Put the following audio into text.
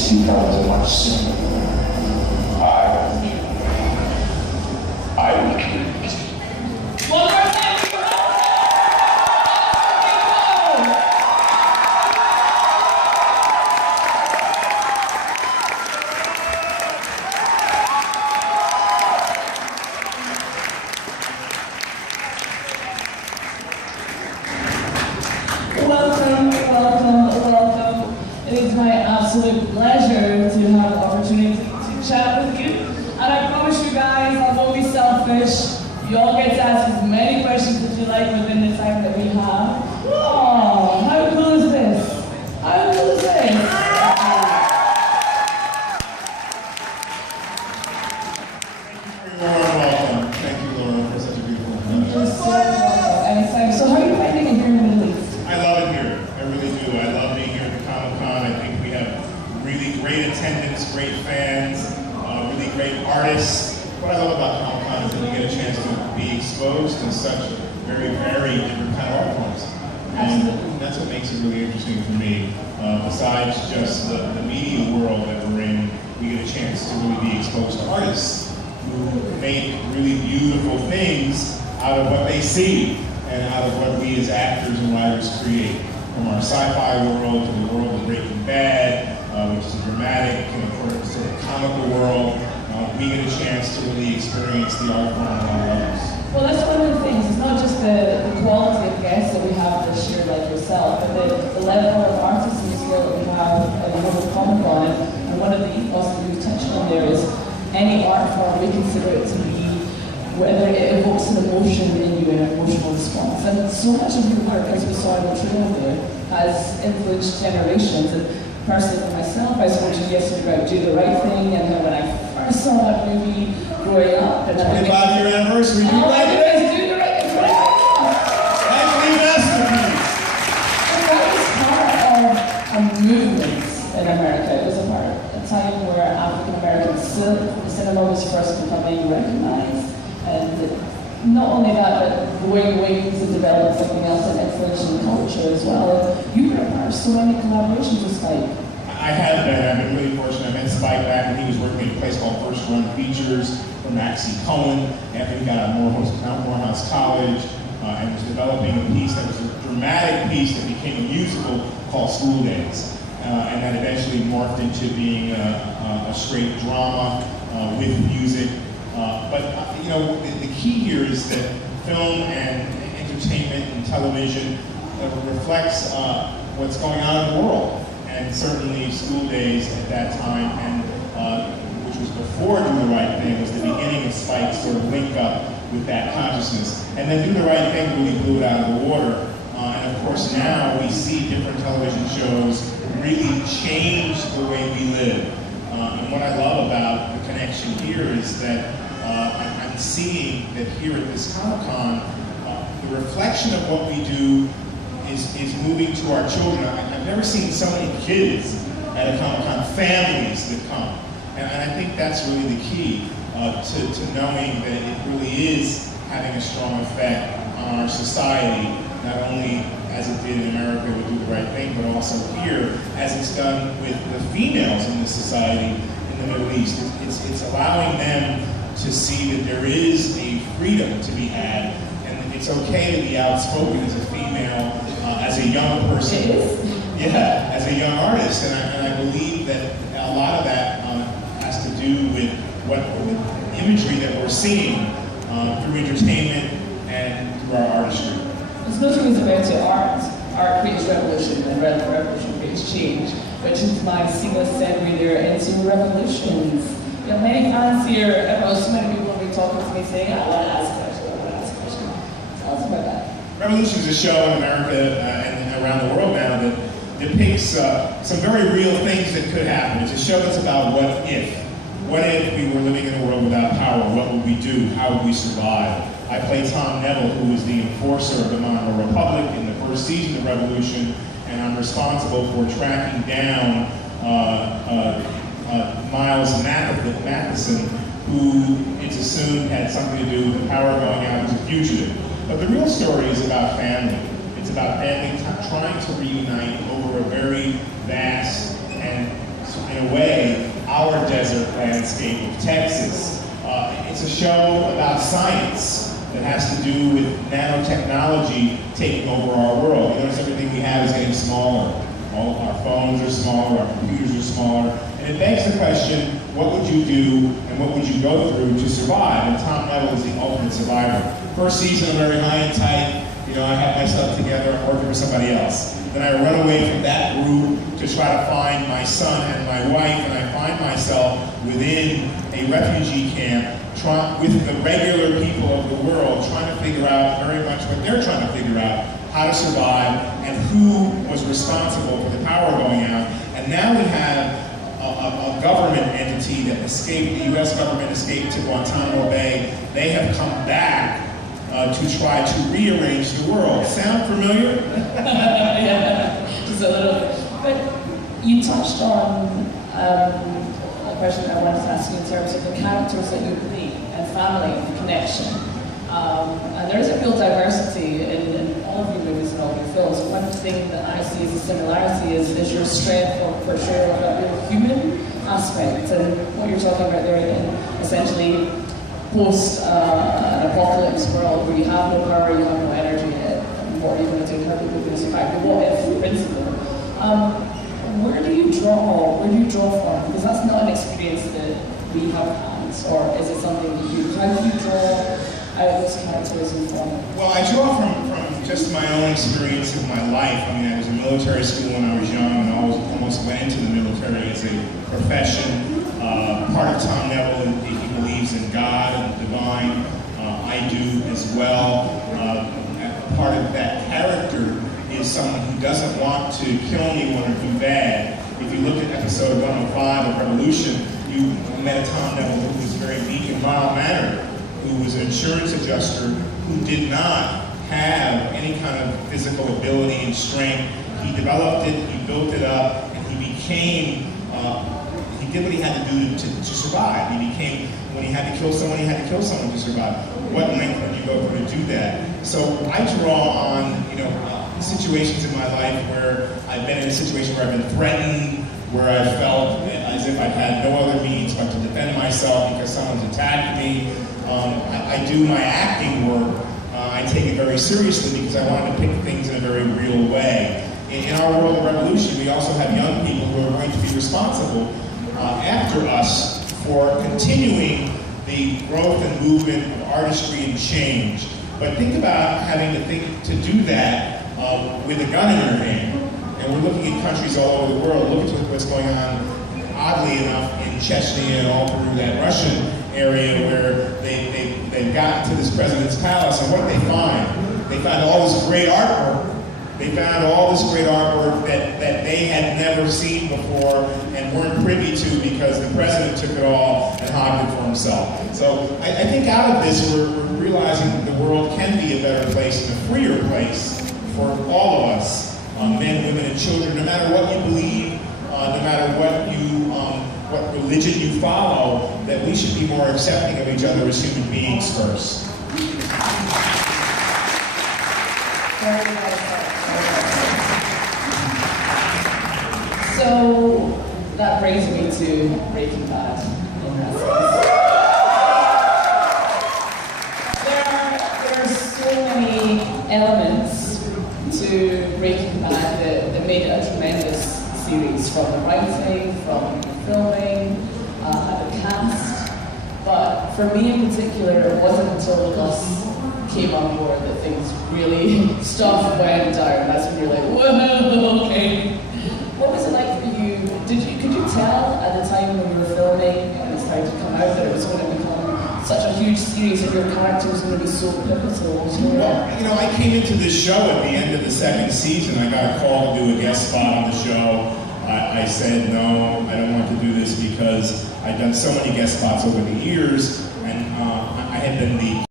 speak out too much sooner. I will kill you. One more time. Welcome, welcome, welcome. It is my absolute pleasure to have the opportunity to chat with you. And I promise you guys, I won't be selfish. You all get to ask as many questions as you like within the time that we have. Oh, how cool is this? How cool is this? Welcome. Thank you, Laura, for such a beautiful introduction. Anytime. So how are you finding it here in the Middle East? I love it here. I really do. I love being here at the Comic-Con. I think we have really great attendance, great fans, really great artists. What I love about Comic-Con is that you get a chance to be exposed to such very varied different kind of art forms. And that's what makes it really interesting for me. Besides just the media world that we're in, we get a chance to really be exposed to artists who make really beautiful things out of what they see and out of what we as actors and writers create. From our sci-fi world to the world of Breaking Bad, which is a dramatic, sort of comical world, we get a chance to really experience the art form on our levels. Well, that's one of the things. It's not just the quality of guests that we have this year, like yourself, but the level of artists and skill that we have at the World Comic-Con. And one of the ethos that we've touched on there is any art form, we consider it to be whether it evokes an emotion in you, an emotional response. And so much of your work, as we saw in the trailer there, has influenced generations. And personally for myself, I spoke to you yesterday about Do the Right Thing, and when I first saw that movie growing up. 25-year anniversary, Do the Right Thing! Do the Right Thing! Actually, masterpiece! And that was part of a movement in America. It was a part of a time where African American cinema was first becoming recognized. And not only that, but going wings and developing something else and influencing culture as well. You were a part of so many collaborations with Spike. I have been. I've been really fortunate. I met Spike back when he was working at a place called First Run Features for Maxie Cohen after he got out of Morehouse College and was developing a piece that was a dramatic piece that became a musical called School Days. And that eventually morphed into being a straight drama with music. But you know, the key here is that film and entertainment and television reflects what's going on in the world. And certainly School Days at that time, and which was before Do the Right Thing, was the beginning of Spike's sort of link up with that consciousness. And then Do the Right Thing really blew it out of the water. And of course now we see different television shows really change the way we live. And what I love about the connection here is that I'm seeing that here at this Comic-Con, the reflection of what we do is moving to our children. I've never seen so many kids at a Comic-Con, families that come. And I think that's really the key to knowing that it really is having a strong effect on our society, not only as it did in America with Do the Right Thing, but also here as it's done with the females in this society in the Middle East. It's allowing them to see that there is a freedom to be had, and it's okay to be outspoken as a female, as a young person. Yeah, as a young artist, and I believe that a lot of that has to do with with imagery that we're seeing through entertainment and through our artistry. It's nothing is about to art. Art creates revolution, and revolution creates change, which is my seamless segue there into revolutions. You know, many fans here, so many people will be talking to me saying, I want to ask a question, I want to ask a question. Tell us about that. Revolution is a show in America and around the world now that depicts some very real things that could happen. It's a show that's about what if. What if we were living in a world without power? What would we do? How would we survive? I play Tom Neville, who was the enforcer of the Monroe Republic in the first season of Revolution, and I'm responsible for tracking down Miles Matheson, who it's assumed had something to do with the power going out as a fugitive. But the real story is about family. It's about family trying to reunite over a very vast and in a way, our desert landscape of Texas. It's a show about science that has to do with nanotechnology taking over our world. You notice everything we have is getting smaller. All our phones are smaller, our computers are smaller, and it begs the question, what would you do and what would you go through to survive? And Tom Neville is the ultimate survivor. First season, I'm very high and tight. You know, I have myself together, I'm working for somebody else. Then I run away from that group to try to find my son and my wife, and I find myself within a refugee camp with the regular people of the world trying to figure out very much what they're trying to figure out, how to survive, and who was responsible for the power going out. And now we have a government entity that escaped, the US government escaped to Guantanamo Bay. They have come back to try to rearrange the world. Sound familiar? Yeah, just a little bit. But you touched on a question I wanted to ask you in terms of the characters that you play and family and connection. And there is a real diversity in all of your movies and all of your films. One thing that I see as a similarity is your strength for sure of a real human aspect. And what you're talking about there in essentially post an apocalypse world where you have no power, you have no energy, and what are you going to do? How are you going to survive? The what if principle. Where do you draw from? Because that's not an experience that we have had, or is it something that how do you draw out those characters and form? Well, I draw from just my own experience of my life. I mean, I was in military school when I was young, and I almost went into the military as a profession. Part of Tom Neville, he believes in God and the divine. I do as well. Part of that character is someone who doesn't want to kill anyone or do bad. If you look at episode 105 of Revolution, you met a Tom Neville who was very meek and mild-mannered, who was an insurance adjuster, who did not have any kind of physical ability and strength. He developed it, he built it up, and he became, he did what he had to do to survive. He became, when he had to kill someone, he had to kill someone to survive. What length would you go through to do that? So I draw on, situations in my life where I've been in a situation where I've been threatened, where I felt as if I've had no other means but to defend myself because someone's attacked me. I do my acting work. I take it very seriously because I want to depict things in a very real way. In our world of revolution, we also have young people who are going to be responsible after us for continuing the growth and movement of artistry and change. But think about having to do that with a gun in your hand. And we're looking at countries all over the world. Look at what's going on, oddly enough, in Chechnya and all through that Russian area where they've gotten to this president's palace, and what they find? They find all this great artwork. They found all this great artwork that they had never seen before and weren't privy to because the president took it all and hogged it for himself. So I think out of this, we're realizing that the world can be a better place and a freer place for all of us, men, women, and children, no matter what you believe, no matter what religion you follow, that we should be more accepting of each other as human beings first. So that brings me to Breaking Bad. There are so many elements to Breaking Bad that made it a tremendous series, from the writing, from the filming, the cast. But for me in particular, it wasn't until Gus came on board that things really stuff went down. That's when you're like, whoa, okay. What was it like for you? Could you tell at the time when you were filming and it started to come out that it was going to become such a huge series and your character was going to be so pivotal? Well, I came into this show at the end of the second season. I got a call to do a guest spot on the show. I said, no, I don't want to do this because I'd done so many guest spots over the years, and I had been the